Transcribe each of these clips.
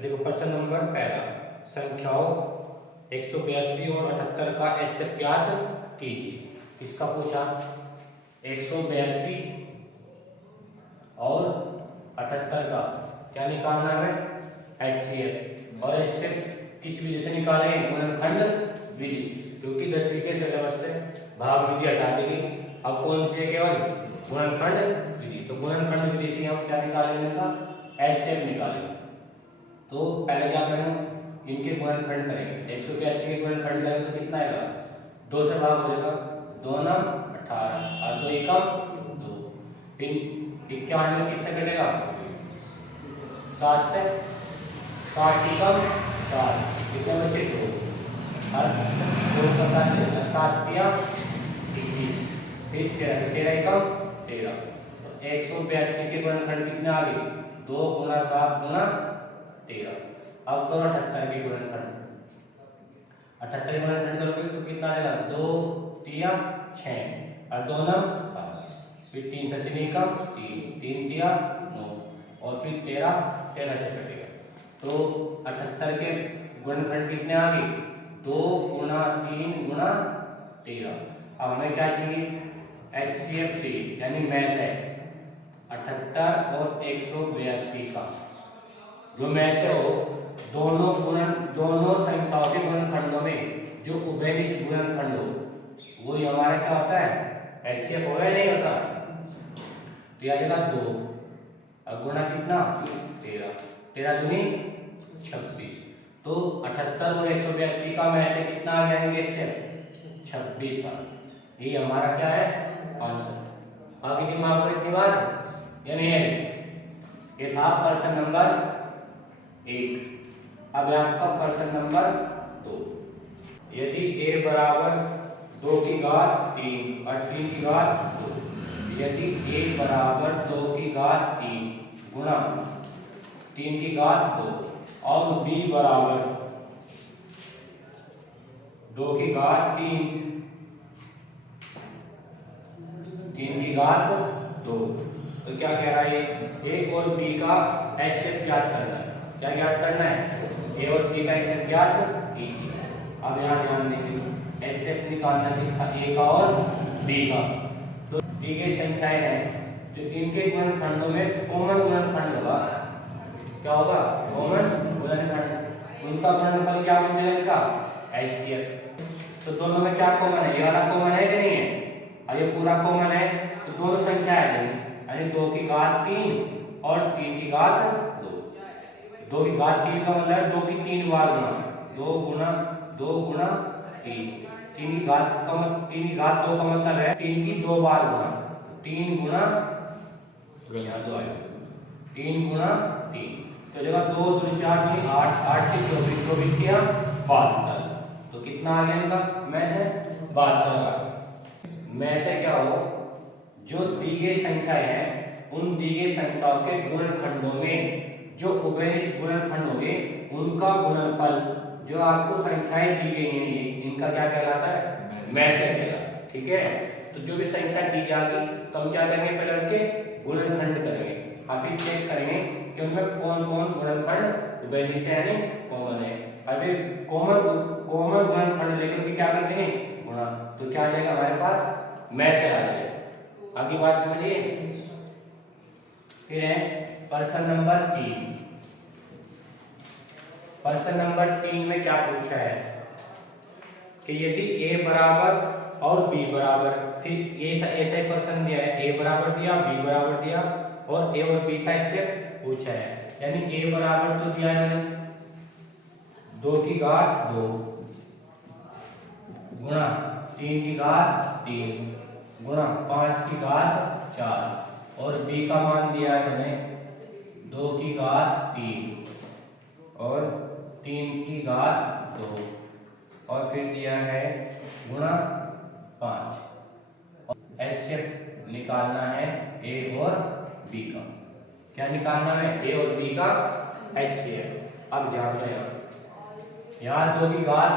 देखो प्रश्न नंबर पहला, संख्याओं 182 और 78 का एचसीएफ ज्ञात कीजिए। किसका पूछा? 182 और 78 का क्या निकालना है? एचसीएफ। और एचसीएफ किस विधि से निकालेंगे? गुणनखंड विधि, क्योंकि 10वीं के सिलेबस से भाग विधि हटा देगी। अब कौन सी है? केवल गुणनखंड विधि। तो गुणनखंड विधि से हम क्या निकालेंगे? इनका एचसीएफ निकालेंगे। तो पहले क्या करेंगे? इनके गुणनखंड करेंगे। 182 के गुणनखंड करेंगे तो कितना आएगा? 2 से भाग हो जाएगा, 2 9 18 और 2 एकम 2। फिर 91 किससे कटेगा? 7 से। 60 एकम 4, कितने बचे? 2 और 2 का 7 दिया 21, फिर 13 एकम 13। तो 182 के गुणनखंड कितने आ गए? 2 गुना 7 गुना 13। अब करो 78 के गुणनखंड। 78 के गुणनखंड करोगे तो कितना आ जाएगा? 2 तिया 6 और 2 9 7, फिर 3 से 3 एकम 3, 3 तिया 9 और फिर 13 13 से कटेगा। तो 78 के गुणनखंड कितने आ गए? 2 गुना 3 गुना 13। अब हमें क्या चाहिए? एचसीएफ चाहिए, यानी मैच है 78 और 182 का। जो मैच है वो दोनों संख्याओं के गुणनखंडों में जो उभयनिष्ठ गुणनखंड हो, वो ही हमारा क्या होता है? एचसीएफ होगा या नहीं होता? तो यह आ जाएगा 2 और गुणा कितना? 13, 13 दूनी 26। तो 78 और 182 का मैच है कितना आ गया? एचसीएफ 26 का। ये हमारा क्या है? आंसर। आगे दिमाग को इतनी बात या नहीं है? ये था प्रश्न नंबर 1। अब आपका प्रश्न नंबर 2। यदि a बराबर 2 की घात 3 और 3 की घात 2, यदि a बराबर 2 की घात 3 गुणा 3 की घात 2 और b बराबर 2 की घात 3 3 की घात 2, तो क्या कह रहा है? a और b का एचसीएफ ज्ञात करना है। क्या ज्ञात करना है? a और b का एचसीएफ ज्ञात कीजिए। अब यहाँ ध्यान देंगे, एचसीएफ निकालना है किसका? a का और b का। तो दी गई संख्याएं हैं जो इनके गुणनखंडों में कॉमन गुणनखंड होगा। क्या होगा? कॉमन गुणनखंड। उनका गुणनफल क्या बन जाएगा? इनका एचसीएफ। तो दोनों में क्या कॉमन है? ये वाला कॉमन है कि नहीं है? अब ये पूरा कॉमन है तो दोनों संख्याएं आ जाएंगी, यानी 2 की घात 3 और 3 की घात 2। 2 की घात 3 का मतलब है 2 की 3 बार गुणा, 2 गुना 3। 3 की घात 2 का मतलब है 3 की 2 बार गुणा, 3 गुना यहाँ 2 आएगा, 3 गुना 3। तो जगह 2 दूनी 4 दूनी 8, 8 की 24, 24 किया 72। तो कितना आ गया इनका मैच है? 72। मैच है क्या हो? जो दी गई संख्याएं हैं उन दी गई संख्याओं के गुणनखंडों में जो उभयनिष्ठ गुणनखंड होंगे उनका गुणनफल, जो आपको संख्याएं दी गई हैं ये, इनका क्या कहलाता है? मैच है कहलाता। ठीक है, तो जो भी संख्या दी जाएगी तो हम क्या करेंगे? पहले उनके गुणनखंड करेंगे, फिर चेक करेंगे कि उनमें कौन कौन गुणनखंड उभयनिष्ठ है यानी कॉमन है। अभी कॉमन गुणनखंड लेकर के क्या कर देंगे? गुणा। तो क्या आ जाएगा हमारे पास? मैच आ जाएगा। आगे बात समझिए। फिर है प्रश्न नंबर 3। प्रश्न नंबर 3 में क्या पूछा है कि यदि a बराबर और b बराबर, फिर ये ऐसा ही प्रश्न दिया है, a बराबर दिया, b बराबर दिया और a और b का इससे पूछा है। यानी a बराबर तो दिया है 2 की घात 2 गुणा 3 की घात 3 गुणा 5 की घात 4 और b का मान दिया है हमें 2 की घात 3 और 3 की घात 2 और फिर दिया है गुणा 5। एचसीएफ निकालना है a और b का। क्या निकालना है? a और b का एचसीएफ। अब ध्यान से यहाँ 2 की घात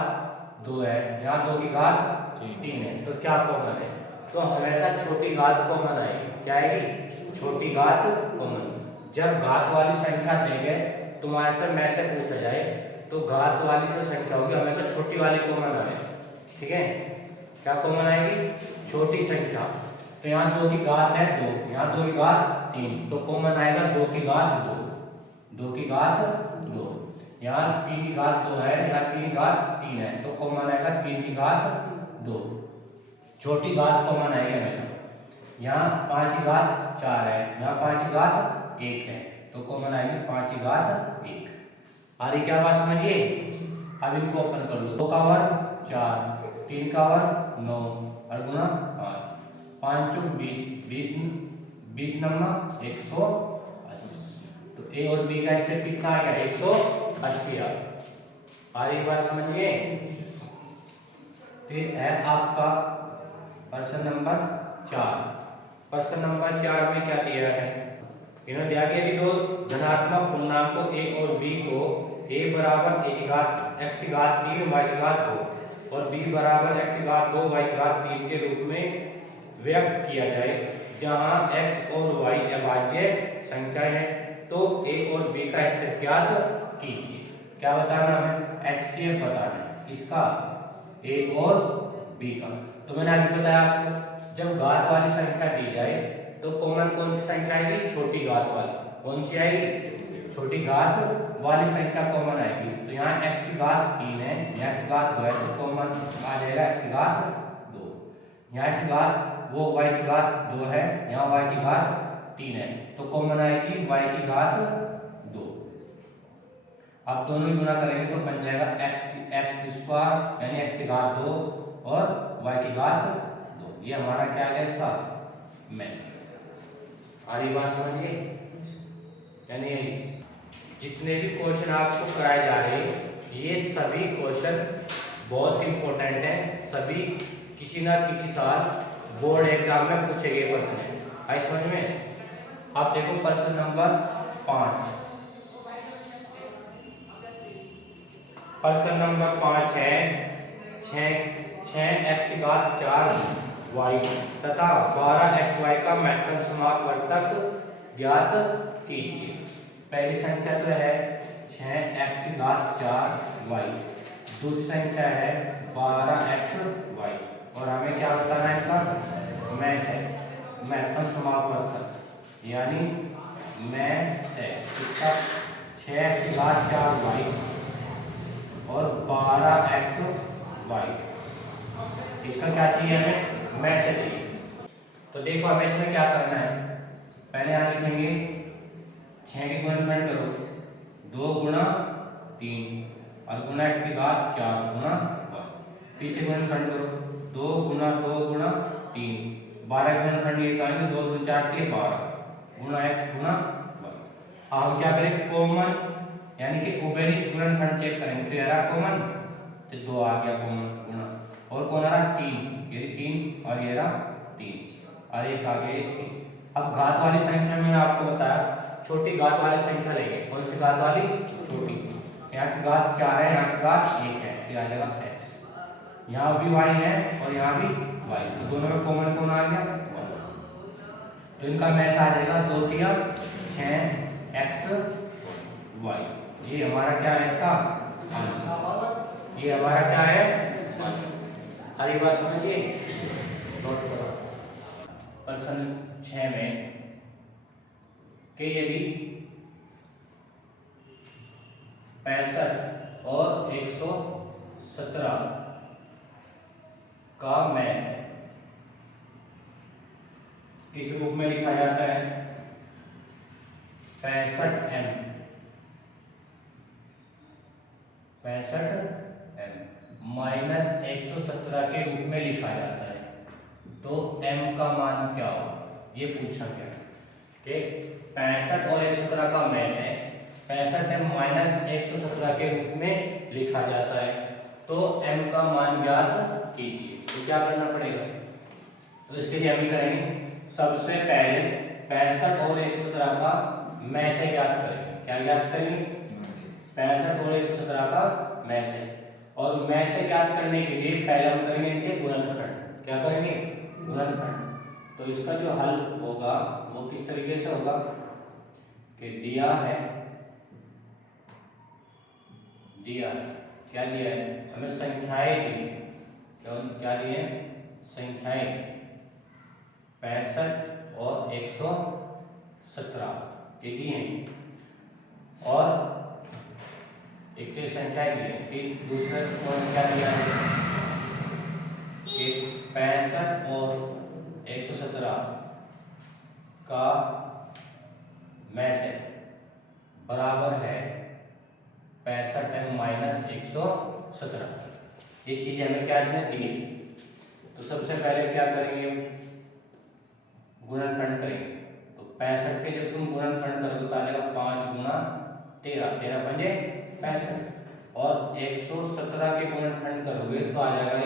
2 है, यहाँ 2 की घात 3 है, तो क्या कॉमन है? तो हमेशा छोटी घात कॉमन आएगी। क्या आएगी? छोटी घात कॉमन। जब घात वाली संख्या देंगे तुम्हारे से मैं से पूछा जाए तो घात वाली जो संख्या होगी हमेशा छोटी वाली कॉमन आए, ठीक है। क्या कॉमन आएगी? छोटी संख्या। तो यहाँ 2 की घात है 2, यहाँ 2 की घात 3, तो कॉमन आएगा 2 की घात 2, 2 की घात 2। यहाँ 3 की घात 2 है, यहाँ 3 की घात 3 है, तो कॉमन आएगा 3 की घात 2। छोटी घात कॉमन आएगी हमेशा। यहाँ 5 की घात 4 है, यहाँ 5 की घात 1 है, तो कॉमन आएगी 5 की घात 1। आ रही क्या बात समझिए? अब इनको ओपन कर लो। 2 का वर्ग 4, 3 का वर्ग 9 और गुणा 5, 5 चौक 20, 20 नंबर 180। तो ए और बी का स्टेप कितना आ गया? 180 आ रही बात समझिए। फिर है आपका प्रश्न नंबर 4। प्रश्न नंबर 4 में क्या दिया है? इन्होंने दिया कि यदि दो धनात्मक पूर्णांकों a और b को a बराबर a की घात x की घात 3 y की घात 2 और b बराबर x की घात 2 y की घात 3 के रूप में व्यक्त किया जाए, जहां x और y अभाज्य संख्याएं हैं, तो a और b का स्थिर ज्ञात कीजिए। क्या बताना हमें? HCF बताना है। किसका? a और b का। तो मैंने अभी बताया आपको, जब घात वाली संख्या दी जाए तो कॉमन कौन सी संख्या आएगी? छोटी घात वाली। कौन सी आएगी? छोटी घात वाली संख्या कॉमन आएगी। तो यहाँ x की घात 3 है, यहाँ x की घात 2 है, तो कॉमन आ जाएगा x की घात 2। यहाँ x की घात वो y की घात 2 है, यहाँ y की घात 3 है, तो कॉमन आएगी y की घात 2। अब दोनों ही गुणा करेंगे तो बन जाएगा x स्क्वायर यानी x की घात 2 और y की घात 2। ये हमारा क्या है? इसका मैथ। आ रही बात समझिए? यानी जितने भी क्वेश्चन आपको कराए जा रहे हैं ये सभी क्वेश्चन बहुत इंपॉर्टेंट हैं। सभी किसी ना किसी साल बोर्ड एग्जाम में पूछे गए प्रश्न हैं। आई समझ में? आप देखो प्रश्न नंबर 5। प्रश्न नंबर 5 है 6x की घात 4y तथा 12xy का महत्तम समापवर्तक ज्ञात कीजिए। पहली संख्या तो है 6x की घात 4y, दूसरी संख्या है 12xy और हमें क्या बताना है? इनका मैथ है, महत्तम समापवर्तक यानी मैथ है। इसका 6x की घात 4y और 12xy, इसका क्या चाहिए हमें? मैथ से चाहिए। तो देखो हमें इसमें क्या करना है? पहले यहाँ लिखेंगे 6 के गुणनखंड करो, 2 गुणा 3 और गुणा x की घात 4 गुणा y। फिर से गुणनखंड करो, 2 गुणा 2 गुणा 3, 12 गुणनखंड ये करेंगे, 2 2 4 12 गुणा x गुणा y। अब हम क्या करें? कॉमन यानी कि उभयनिष्ठ गुणनखंड चेक करेंगे। तो यार कॉमन, तो 2 आ गया कॉमन गुणा, और कौन आ रहा? 3, ये 3 और ये रहा 3 और एक आ गया 3। अब घात वाली संख्या में आपको बताया छोटी घात वाली संख्या लेंगे। कौन सी घात वाली? छोटी। यहाँ से घात 4 है, यहाँ से घात 1 है, तो आ जाएगा x। यहाँ भी y है और यहाँ भी y, तो दोनों में कॉमन कौन आ गया? तो इनका मैच आ जाएगा 2 3 6x y। ये हमारा क्या है? इसका आंसर। ये हमारा क्या है? हरी बात समझिए, नोट करो। प्रश्न 6 में कि यदि 65 और 117 का मैच किस रूप में लिखा जाता है? 65m 65m माइनस 117 के रूप में लिखा जाता है, तो m का मान क्या होगा? ये पूछा गया कि 65 और 117 का मैच है, 65m माइनस 117 के रूप में लिखा जाता है, तो m का मान ज्ञात कीजिए। तो क्या करना पड़ेगा? तो इसके लिए हम करेंगे सबसे पहले 65 और 117 का मैच है ज्ञात करेंगे। क्या ज्ञात करेंगे? 65 और 117 का मैच है, और मैच से ज्ञात करने के लिए पहले हम करेंगे इनके गुणनखंड। क्या करेंगे? गुणनखंड। तो इसका जो हल होगा वो किस तरीके से होगा कि दिया है दिया क्या दिया है हमें संख्याएं दी क्या दिए संख्याएं 65 और 117 ये दिए और एक तो संख्या दी है फिर दूसरा और क्या दिया है कि 65 और 117 का में से बराबर है 65 माइनस 117 ये चीज हमें क्या इसमें दी है। तो सबसे पहले क्या करेंगे गुणनखंड करेंगे तो 65 के जब तुम गुणनखंड करोगे तो आ जाएगा 5 गुना 13 13 पंजे 65 और 117 के गुणनखंड करोगे तो आ जाएगा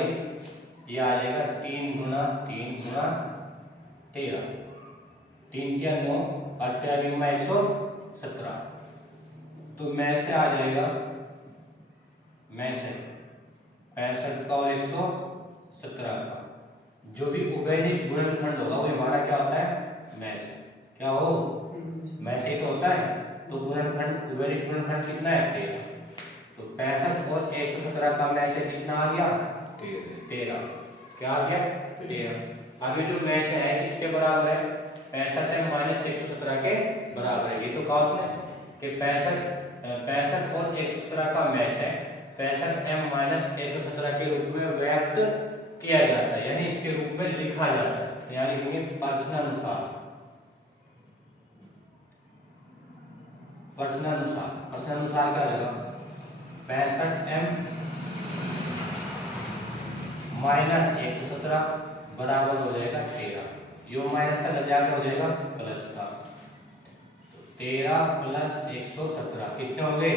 ये आ जाएगा 3 गुना 13 3 क्या 9 और 13 में 117 तो में से आ जाएगा में से 65 का और 117 का जो भी उभयनिष्ठ गुणनखंड होगा वो हमारा क्या होता है में से क्या हो में से तो होता है तो गुणनखंड उभयनिष्ठ गुणनखंड कितना है 13 तो 65 और 117 का में से कितना आ गया 13 क्या आ गया 13 आगे जो में से है किसके बराबर है 65 माइनस 117 के बराबर है ये तो कहा उसने कि 65 और 117 का मैच है 65 m माइनस 117 के रूप में व्यक्त किया जाता है यानी इसके रूप में लिखा जाता है यानी लिखेंगे प्रश्नानुसार प्रश्नानुसार क्या होगा 65 m माइनस 117 बराबर हो जाएगा 13 यो माइनस का लग जाकर हो जाएगा प्लस का तो 13 प्लस 117 कितने हो गए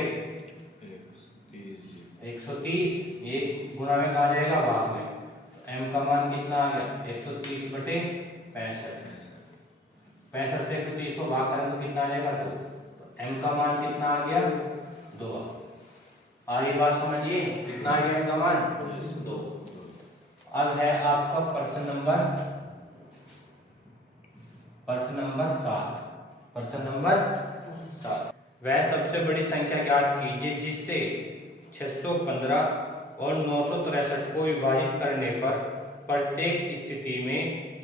130 ये गुणा में कहा जाएगा भाग में तो m का मान कितना आ गया 130 बटे 65 से 130 को भाग करें तो कितना आ जाएगा 2 तो m का मान कितना आ गया 2 आ ये बात समझिए कितना आ गया m का मान 2 अब है आपका प्रश्न नंबर 7 वह सबसे बड़ी संख्या ज्ञात कीजिए जिससे 615 और 963 को विभाजित करने पर प्रत्येक स्थिति में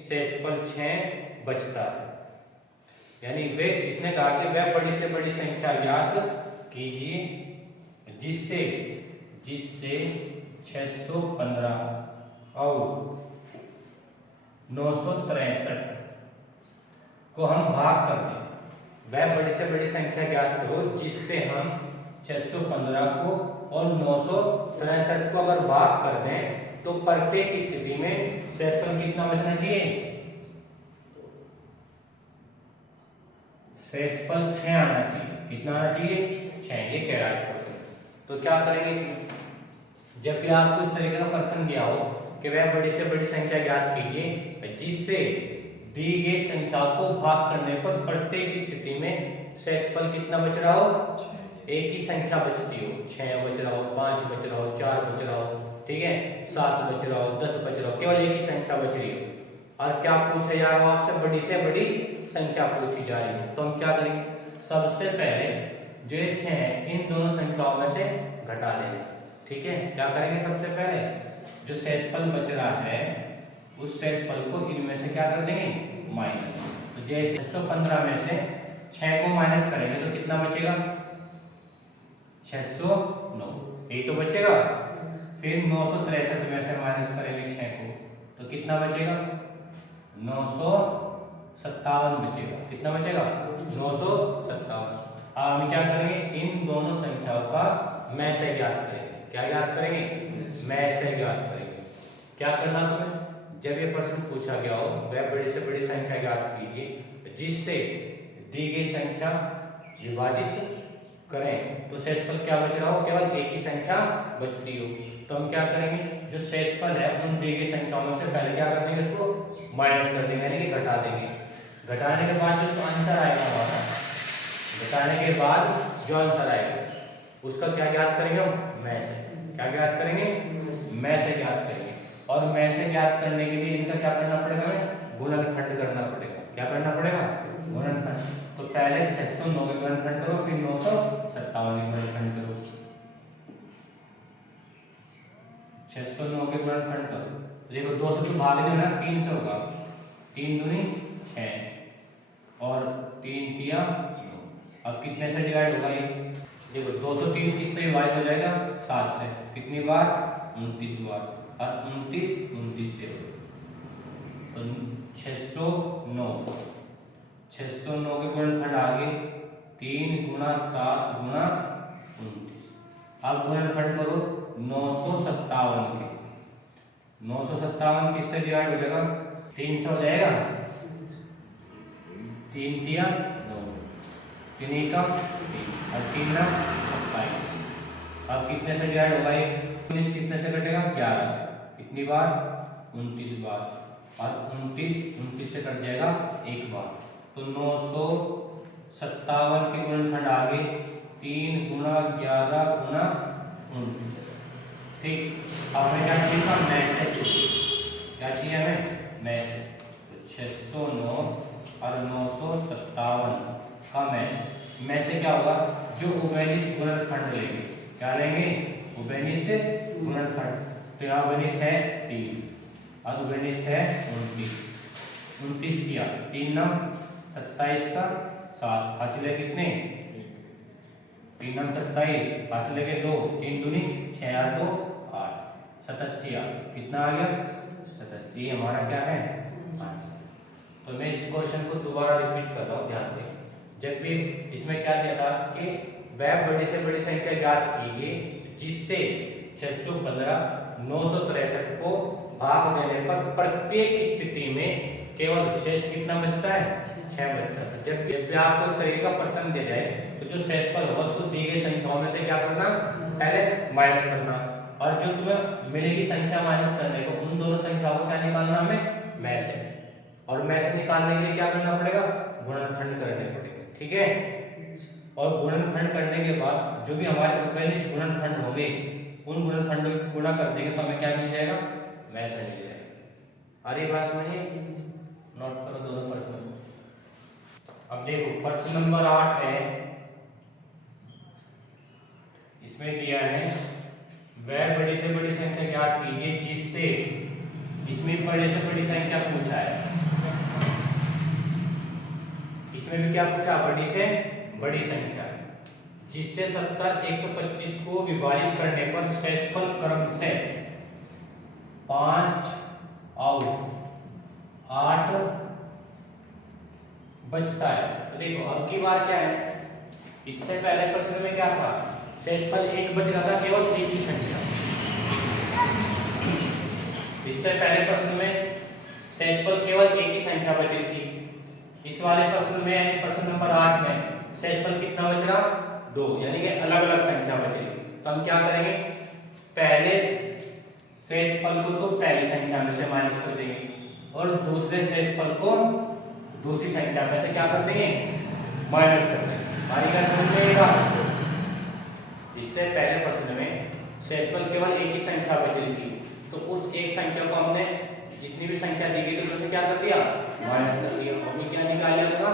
शेषफल 6 बचता है यानी वे इसने कहा कि वह बड़ी से बड़ी संख्या ज्ञात कीजिए जिससे 615 और 963 को हम भाग कर दें वह बड़ी से बड़ी संख्या ज्ञात करो जिससे हम 615 को और 963 को अगर भाग कर दें तो प्रत्येक स्थिति में शेषफल कितना बचना चाहिए शेषफल 6 आना चाहिए कितना आना चाहिए 6 ये कह रहा है तो क्या करेंगे जब भी आपको इस तरीके का प्रश्न दिया हो कि वह बड़ी से बड़ी संख्या ज्ञात कीजिए जिससे दी गई संख्या को भाग करने पर प्रत्येक स्थिति में शेषफल कितना बच रहा हो एक ही संख्या बचती हो 6 बच रहा हो 5 बच रहा हो 4 बच रहा हो ठीक है 7 बच रहा हो 10 बच रहा हो केवल एक ही संख्या बच रही हो और क्या पूछा जा रहा हो आपसे बड़ी से बड़ी संख्या पूछी जा रही है तो हम क्या करेंगे सबसे पहले जो 6 है इन दोनों संख्याओं में से घटा देंगे ठीक है क्या करेंगे सबसे पहले जो शेषफल बच रहा है उस शेषफल को इनमें से क्या कर देंगे माइनस तो जैसे 615 में से 6 को माइनस करेंगे तो कितना बचेगा 609 ये तो बचेगा फिर 963 में से माइनस करेंगे 6 को तो कितना बचेगा 957 बचेगा कितना बचेगा 957 अब हम क्या करेंगे इन दोनों संख्याओं का मैं से ज्ञात करेंगे क्या ज्ञात करेंगे मैं से ज्ञात करेंगे क्या करना तुम्हें जब ये प्रश्न पूछा गया हो वह बड़ी से बड़ी संख्या ज्ञात कीजिए जिससे दी गई संख्या विभाजित करें तो शेषफल क्या बच रहा हो केवल एक ही संख्या बचती हो तो हम क्या करेंगे जो शेषफल है उन दी गई संख्याओं से पहले क्या कर देंगे इसको माइनस कर देंगे यानी कि घटा देंगे घटाने के बाद जो आंसर आएगा हमारा घटाने के बाद जो आंसर आएगा उसका क्या ज्ञात करेंगे हम मैं से क्या ज्ञात करेंगे मैं से ज्ञात करेंगे और मैं से ज्ञात करने के लिए इनका क्या करना पड़ेगा हमें गुणनखंड करना पड़ेगा क्या करना पड़ेगा गुणनखंड तो पहले 609 के गुणनखंड करो फिर 957 के गुणनखंड करो 609 के गुणनखंड करो। देखो 2 से तो भाग देना, 3 से होगा, 3 दूनी 6 और 3 तिया 9। अब कितने से डिवाइड होगा ये? देखो 203 किससे डिवाइड हो जाएगा? 7 से। कितनी बार? 29 बार। और 29 से होगा तो 609 के गुणनखंड आगे 3 गुणा 7 गुणा 29। अब गुणनखंड करो 957 के। 957 किससे डिवाइड हो जाएगा? 3 से हो जाएगा, 3 तिया 9, 3 एकम 3 और 3 ना 27। अब कितने से डिवाइड होगा ये? 19 कितने से कटेगा? 11 से। कितनी बार? 29 बार। और 29 से कट जाएगा एक बार। तो 957 के गुणनखंड आगे 3 गुणा 11 गुणा 29। ठीक, अब हमें क्या चाहिए था? मैसेज। क्या चाहिए हमें? मैसेज। तो 609 और 957 का मैसेज क्या होगा? जो उभयनिष्ठ गुणनखंड लेंगे। क्या लेंगे? उभयनिष्ठ गुणनखंड। तो यहाँ उभयनिष्ठ है 3 और उभयनिष्ठ है 29 किया, 3 9 27 का 7 हासिल है कितने? 3 9 27 हासिल है 2, 3 दूनी 6 और 2 8, 87 कितना आ गया? 87 हमारा क्या है? तो मैं इस क्वेश्चन को दोबारा रिपीट कर रहा हूँ, ध्यान दें। जब भी इसमें क्या दिया था कि वह बड़ी से बड़ी संख्या ज्ञात कीजिए जिससे 615 963 को भाग देने पर प्रत्येक स्थिति में केवल शेष कितना बचता है? 6 बचता है। तो जब भी आपको इस तरीके का प्रश्न दिया जाए तो जो शेषफल होगा उसको दी गई संख्याओं में से क्या करना? पहले माइनस करना, और जो तुम्हें मिलेगी संख्या माइनस करने को, उन दोनों संख्याओं को क्या निकालना? हमें मैसेज। और मैसेज निकालने के लिए क्या करना पड़ेगा? गुणनखंड करने पड़ेगा। ठीक है, और गुणनखंड करने के बाद जो भी हमारे उभयनिष्ठ गुणनखंड होंगे उन गुणनखंडों को गुणा कर देंगे तो हमें क्या मिल जाएगा? मैसेज मिल जाएगा। अरे बात समझिए, नोट करो दोनों प्रश्न। अब देखो प्रश्न नंबर 8 है, इसमें दिया है वह बड़ी से बड़ी संख्या ज्ञात कीजिए जिससे, इसमें बड़े से बड़ी संख्या पूछा है, इसमें भी क्या पूछा? बड़ी से बड़ी संख्या, जिससे 70 125 को विभाजित करने पर शेषफल क्रम से 5 और 8 बचता है। तो देखो अब की बार क्या है, इससे पहले प्रश्न में क्या था? शेषफल 1 बच रहा था, केवल एक ही संख्या। इससे पहले प्रश्न में शेषफल केवल एक ही संख्या बच रही थी। इस वाले प्रश्न में यानी प्रश्न नंबर 8 में शेषफल कितना बच रहा? 2, यानी कि अलग अलग संख्या बच रही। तो हम क्या करेंगे? पहले शेषफल को तो पहली संख्या में से माइनस कर देंगे और दूसरे शेषफल को दूसरी संख्या में से क्या कर देंगे? माइनस कर देंगे। हमारी क्या समझ में आएगा? इससे पहले प्रश्न में शेषफल केवल एक ही संख्या बच रही थी, तो उस एक संख्या को हमने जितनी भी संख्या दी गई थी उसमें क्या कर दिया? माइनस कर दिया। और क्या निकाल लिया?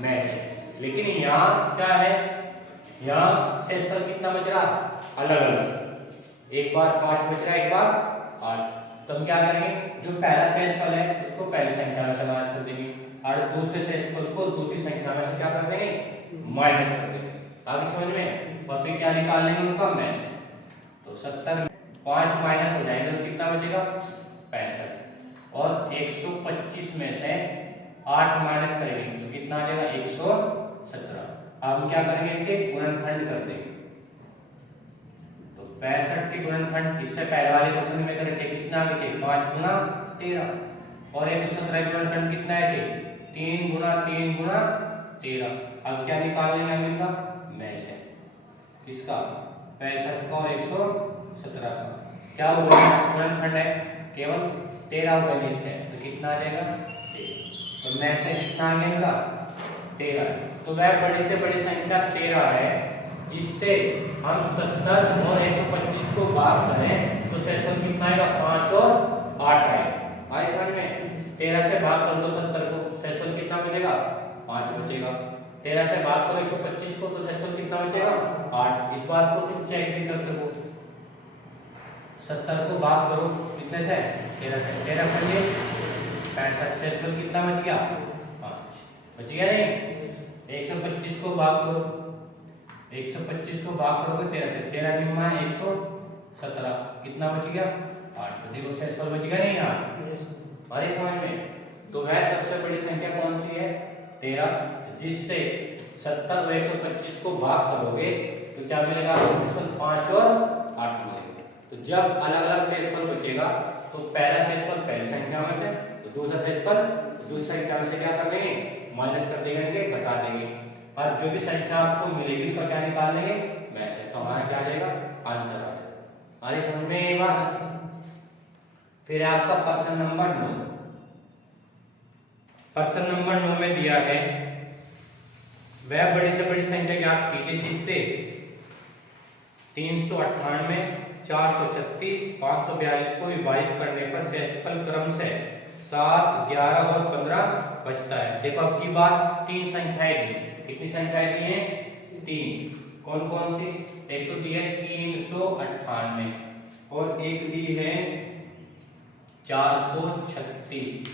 मैसेज। लेकिन यहाँ क्या है? यहाँ शेषफल कितना बच रहा? अलग अलग, एक बार 5 बच रहा है, एक बार 8। तो हम क्या करेंगे? जो पहला शेषफल है उसको पहली संख्या में से माइनस कर देंगे और दूसरे शेषफल को दूसरी संख्या में से क्या कर देंगे? माइनस कर देंगे। आगे समझ में? और फिर क्या निकाल लेंगे? उनका मैसेज। तो 70 5 माइनस हो जाएंगे तो कितना बचेगा? 65। और 125 में से 8 माइनस करेंगे तो कितना आ जाएगा? 117। अब हम क्या करेंगे? इनके गुणनखंड कर देंगे। तो 65 के गुणनखंड इससे पहले वाले प्रश्न में करे थे, कितना आगे थे? 5 गुणा 13। और 117 के गुणनखंड कितना है थे? 3 गुणा 3 गुणा 13। अब क्या निकाल लेंगे हम इनका? मैसेज। किसका? 65 का और 117 का। क्या गुणनखंड है? केवल 13 उभयनिष्ठ है, तो कितना आ जाएगा? 13। तो मैसेज कितना आ गया इनका? 13। तो वह बड़ी से बड़ी संख्या 13 है जिससे हम 70 और 125 को भाग करें तो शेषफल कितना आएगा? 5 और 8 आएगा। आए समझ में? 13 से भाग कर दो 70 को, शेषफल कितना बचेगा? 5 बचेगा। 13 से भाग करो 125 को तो शेषफल कितना बचेगा? 8। इस बात को तुम चेक भी कर सको। 70 को भाग करो कितने से, 13 से, 13 करिए 65, शेषफल कितना बच गया, 5 बच गया नहीं। 125 को भाग करो, 125 को भाग करोगे 13 से, 13 निम्मा 117 कितना बच गया, 8। तो देखो शेषफल बच गया नहीं यार, हमारी समझ में। तो वह सबसे बड़ी संख्या कौन सी है, 13, जिससे 70 और 125 को भाग करोगे तो क्या मिलेगा, शेषफल 5 और 8 मिलेगा। तो जब अलग अलग शेषफल बचेगा तो पहला शेषफल पहली संख्या में से, तो दूसरा शेषफल दूसरी संख्या में से क्या कर देंगे, माइनस कर देंगे, घटा देंगे, और जो भी संख्या आपको मिलेगी उसका क्या निकाल लेंगे, में से। तो हमारा क्या आ जाएगा, आंसर आ जाएगा। हमारी समझ में ये बात। फिर आपका प्रश्न नंबर 9, प्रश्न नंबर 9 में दिया है वह बड़ी से बड़ी संख्या ज्ञात कीजिए जिससे 398, 436, 542 को विभाजित करने पर शेषफल क्रम से 7, 11 और 15 बचता है। देखो अब की बात, तीन संख्याएं दी, कितनी संख्याएं दी हैं, 3। कौन कौन सी, एक तो दी है 398 और एक दी है 436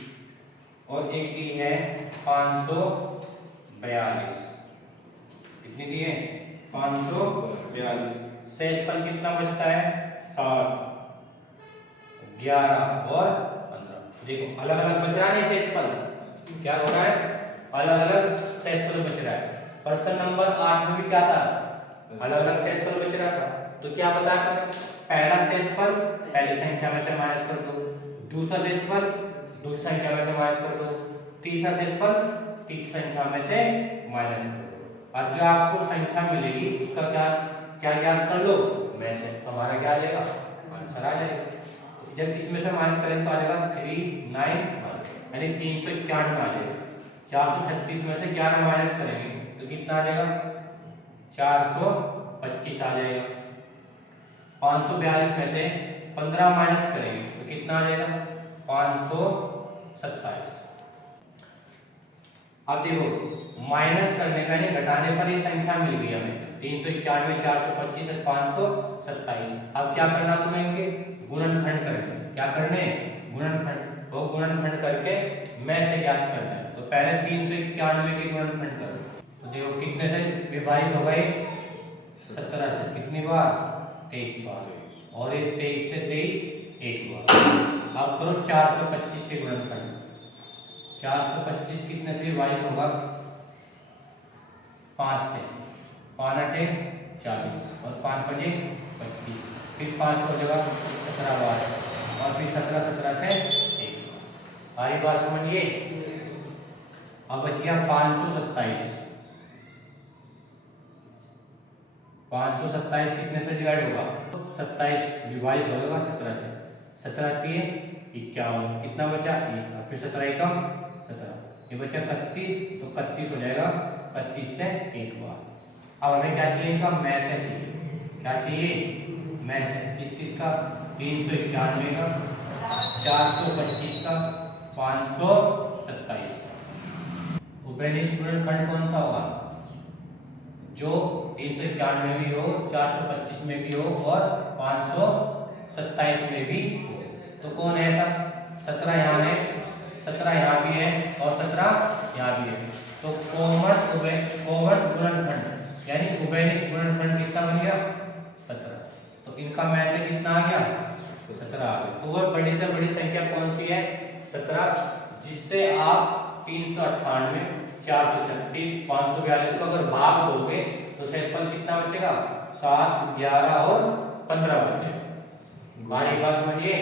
और एक दी है 542। कितनी दी है, 542। शेषफल कितना बचता है, 7, 11 और 15। देखो अलग अलग बच रहा है शेषफल, क्या हो रहा है, अलग अलग शेषफल बच रहा है। प्रश्न नंबर 8 में भी क्या था, अलग अलग शेषफल बच रहा था। तो क्या बता, पहला शेषफल पहली संख्या में से माइनस कर दो, दूसरा शेषफल दूसरी संख्या में से माइनस कर दो, तीसरा शेषफल तीसरी संख्या में से माइनस कर दो, और जो आपको संख्या मिलेगी उसका क्या क्या ज्ञात कर लो, में से। तो हमारा क्या आ जाएगा, आंसर आ जाएगा। जब इसमें से माइनस करेंगे तो आ जाएगा 391, यानी 391 आ जाएगा। 436 में से 11 माइनस करेंगे तो कितना आ जाएगा, 425 आ जाएगा। 542 में से 15 माइनस करेंगे तो कितना आ जाएगा, 527। अब देखो माइनस करने का नहीं, घटाने पर ये संख्या मिल गई हमें, 391, 425 और 527। अब क्या करना तुम्हें, इनके गुणनखंड करने, क्या करने, गुणनखंड। वो गुणनखंड करके में से ज्ञात करना है। तो पहले 391 के गुणनखंड करो, तो देखो कितने से विभाजित होगा, 17 से, कितनी बार, 23 बार, और ये 23 से 23 एक बार। अब करो 425 के गुणनखंड, 425 कितने से विभाजित होगा, 5 से, 5 8 40 और 5 5 25, फिर 5 हो जाएगा 17 बार, और फिर 17 17 से 1। सारी बात समझिए। अब बच गया 527। 527 कितने से डिवाइड होगा, 27 विभाजित हो जाएगा 17 से, 17 3 51, कितना बचा 1, और फिर 17 एकम 17, ये बचा 31, तो 31 हो जाएगा 31 से एक बार। अब हमें क्या चाहिए, इनका में से चाहिए, क्या चाहिए, में से। किस किस का, 391 का, 425 का, 527 का। उभयनिष्ठ गुणनखंड कौन सा होगा, जो 391 में भी हो, 425 में भी हो और 527 में भी हो। तो कौन है ऐसा, 17 यहाँ है, 17 यहाँ भी है और 17 यहाँ भी है। तो कोमट गुणनखंड यानी उभयनिष्ठ गुणनखंड कितना बन गया, 17। तो इनका में से कितना आ गया, 17 आ गया। तो वह बड़ी से बड़ी संख्या कौन सी है, 17, जिससे आप 398, 436, 542 को अगर भाग दोगे तो शेषफल कितना बचेगा, 7, 11 और 15 बचेगा। हमारी बात समझिए।